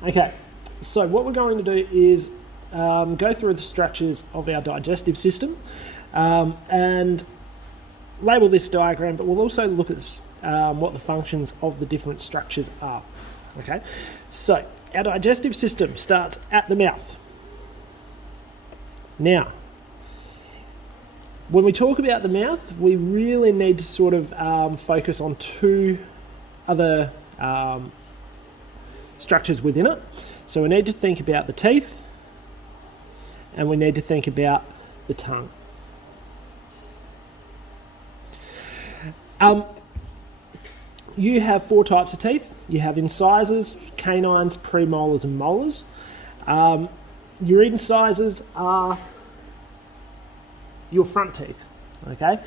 Okay, so what we're going to do is go through the structures of our digestive system and label this diagram, but we'll also look at what the functions of the different structures are. Okay, so our digestive system starts at the mouth. Now, when we talk about the mouth, we really need to sort of focus on two other structures within it. So we need to think about the teeth and we need to think about the tongue. You have four types of teeth. You have incisors, canines, premolars and molars. Your incisors are your front teeth. Okay,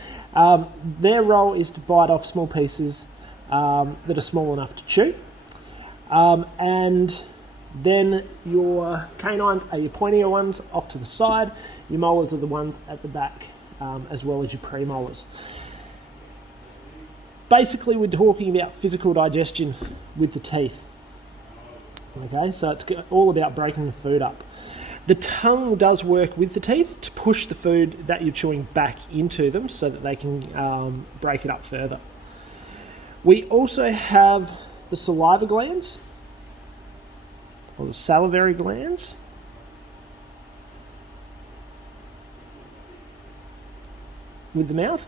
their role is to bite off small pieces that are small enough to chew. And then your canines are your pointier ones off to the side. Your molars are the ones at the back, as well as your premolars. Basically, we're talking about physical digestion with the teeth. Okay, so it's all about breaking the food up. The tongue does work with the teeth to push the food that you're chewing back into them so that they can break it up further. We also have the saliva glands, or the salivary glands. With the mouth.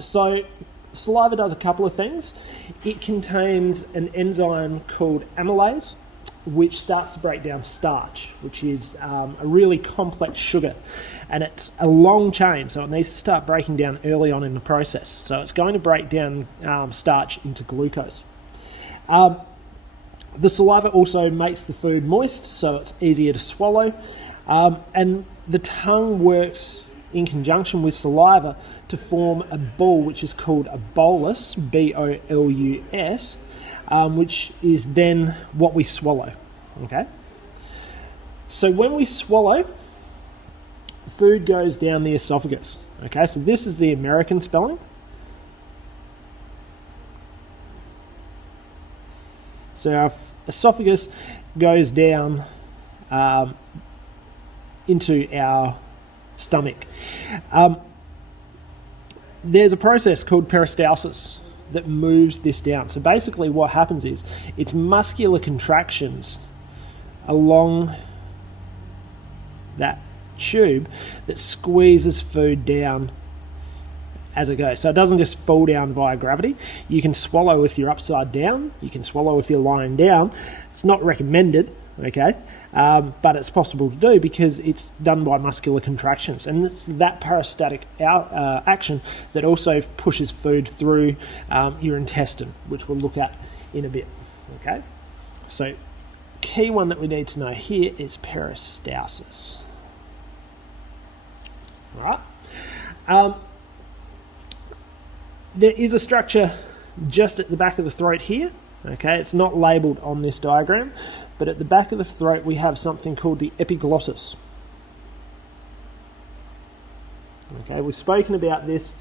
So saliva does a couple of things. It contains an enzyme called amylase, which starts to break down starch, which is a really complex sugar, and it's a long chain, so it needs to start breaking down early on in the process. So it's going to break down starch into glucose. The saliva also makes the food moist, so it's easier to swallow, and the tongue works in conjunction with saliva to form a ball, which is called a bolus, B-O-L-U-S, which is then what we swallow. Okay, so when we swallow, food goes down the esophagus. Okay, so this is the American spelling. So our esophagus goes down into our stomach. There's a process called peristalsis that moves this down. So basically what happens is it's muscular contractions along that tube that squeezes food down as it goes. So it doesn't just fall down via gravity. You can swallow if you're upside down. You can swallow if you're lying down. It's not recommended, okay? But it's possible to do because it's done by muscular contractions, and it's that peristaltic action that also pushes food through your intestine, which we'll look at in a bit. Okay, so key one that we need to know here is peristalsis. All right. There is a structure just at the back of the throat here. Okay, it's not labelled on this diagram, but at the back of the throat we have something called the epiglottis. Okay, we've spoken about this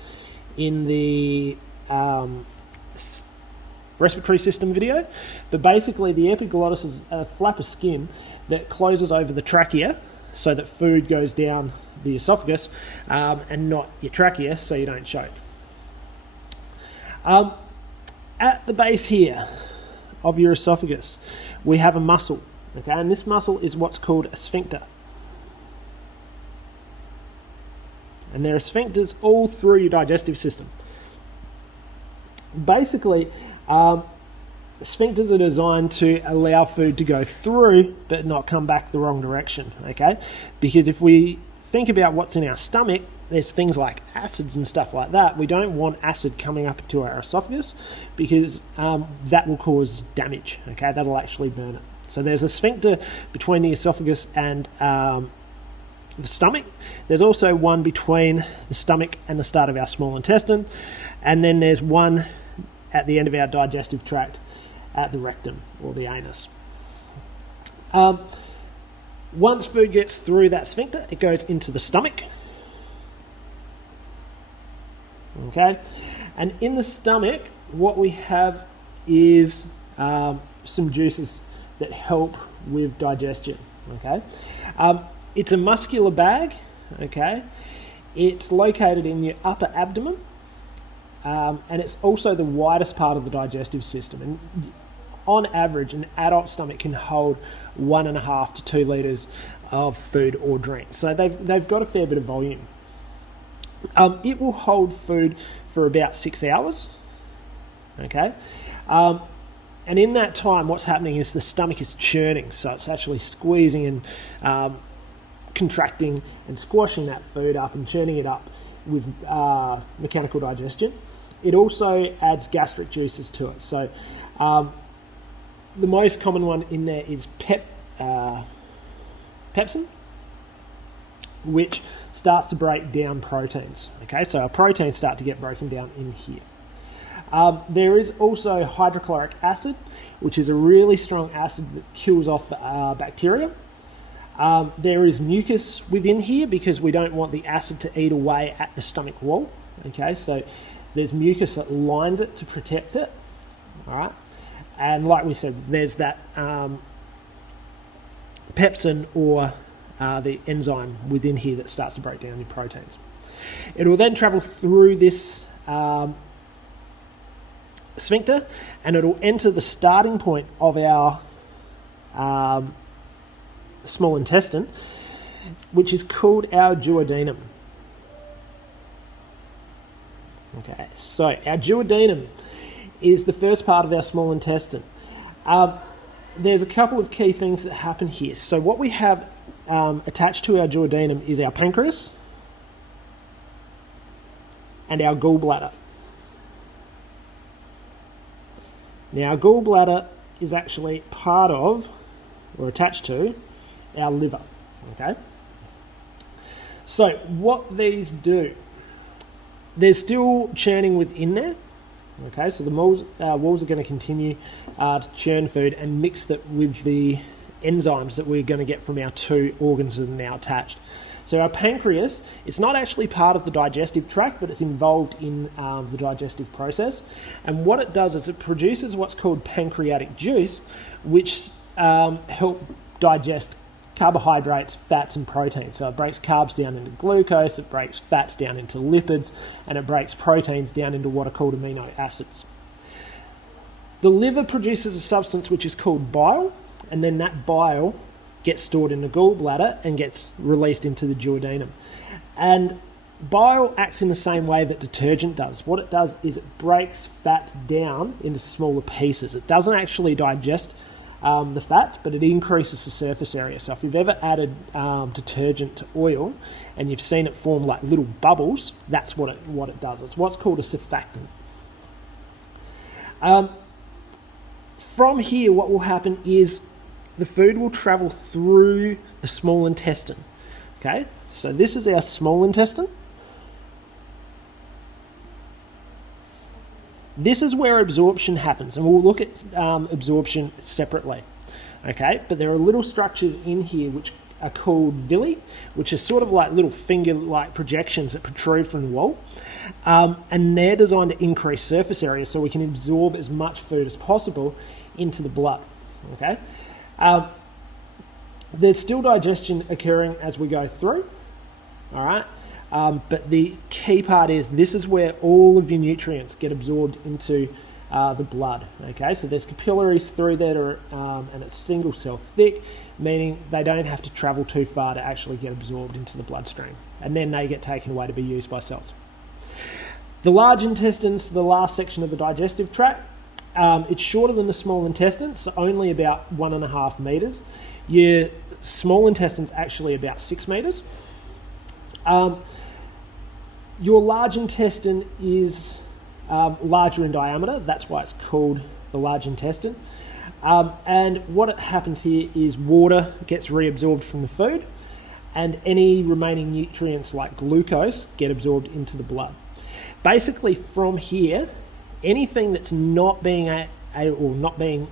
in the respiratory system video, but basically the epiglottis is a flap of skin that closes over the trachea so that food goes down the esophagus and not your trachea so you don't choke. At the base here of your esophagus, we have a muscle, okay, and this muscle is what's called a sphincter. And there are sphincters all through your digestive system. Basically, sphincters are designed to allow food to go through but not come back the wrong direction, okay? Because if we think about what's in our stomach, there's things like acids and stuff like that. We don't want acid coming up to our esophagus because that will cause damage, okay? That'll actually burn it. So there's a sphincter between the esophagus and the stomach. There's also one between the stomach and the start of our small intestine, and then there's one at the end of our digestive tract at the rectum or the anus. Once food gets through that sphincter, it goes into the stomach. Okay, and in the stomach, what we have is some juices that help with digestion. Okay, it's a muscular bag. Okay, it's located in your upper abdomen, and it's also the widest part of the digestive system. And on average, an adult stomach can hold 1.5 to 2 litres of food or drink. So they've got a fair bit of volume. It will hold food for about 6 hours. Okay. And in that time, what's happening is the stomach is churning. So it's actually squeezing and contracting and squashing that food up and churning it up with mechanical digestion. It also adds gastric juices to it. So the most common one in there is pepsin, which starts to break down proteins. Okay, so our proteins start to get broken down in here. There is also hydrochloric acid, which is a really strong acid that kills off bacteria. There is mucus within here because we don't want the acid to eat away at the stomach wall. Okay, so there's mucus that lines it to protect it. All right, and like we said, there's that pepsin or the enzyme within here that starts to break down your proteins. It will then travel through this sphincter, and it will enter the starting point of our small intestine, which is called our duodenum. Okay, so our duodenum is the first part of our small intestine. There's a couple of key things that happen here. So what we have attached to our duodenum is our pancreas and our gallbladder. Now, our gallbladder is actually part of, or attached to, our liver. Okay. So what these do, there's still churning within there. Okay, so the walls are going to continue to churn food and mix that with the enzymes that we're going to get from our 2 organs that are now attached. So our pancreas, it's not actually part of the digestive tract, but it's involved in the digestive process. And what it does is it produces what's called pancreatic juice, which help digest carbohydrates, fats, and proteins. So it breaks carbs down into glucose, it breaks fats down into lipids, and it breaks proteins down into what are called amino acids. The liver produces a substance which is called bile, and then that bile gets stored in the gallbladder and gets released into the duodenum. And bile acts in the same way that detergent does. What it does is it breaks fats down into smaller pieces. It doesn't actually digest the fats, but it increases the surface area. So if you've ever added detergent to oil and you've seen it form like little bubbles, that's what it does. It's what's called a surfactant. From here, what will happen is the food will travel through the small intestine. Okay, so this is our small intestine. This is where absorption happens, and we'll look at absorption separately. Okay, but there are little structures in here which are called villi, which are sort of like little finger-like projections that protrude from the wall, and they're designed to increase surface area so we can absorb as much food as possible into the blood. Okay. There's still digestion occurring as we go through, all right? But the key part is this is where all of your nutrients get absorbed into the blood, okay? So there's capillaries through there, and it's single cell thick, meaning they don't have to travel too far to actually get absorbed into the bloodstream, and then they get taken away to be used by cells. The large intestines, the last section of the digestive tract, it's shorter than the small intestines, so only about 1.5 meters. Your small intestine's actually about 6 meters. Your large intestine is larger in diameter. That's why it's called the large intestine. And what happens here is water gets reabsorbed from the food, and any remaining nutrients like glucose get absorbed into the blood. Basically, from here, anything that's not being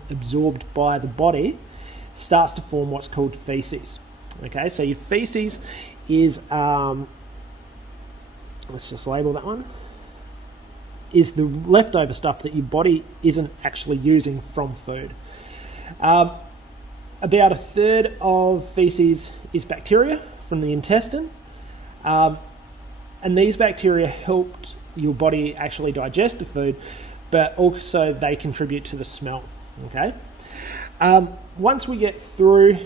absorbed by the body starts to form what's called feces. Okay, so your feces is, let's just label that one, is the leftover stuff that your body isn't actually using from food. About a third of feces is bacteria from the intestine, and these bacteria helped your body actually digest the food, but also they contribute to the smell. Okay. Once we get through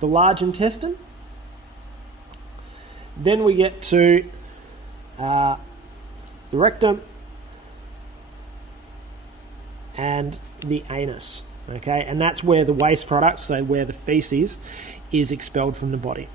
the large intestine, then we get to the rectum and the anus. Okay, and that's where the waste products, so where the feces, is expelled from the body.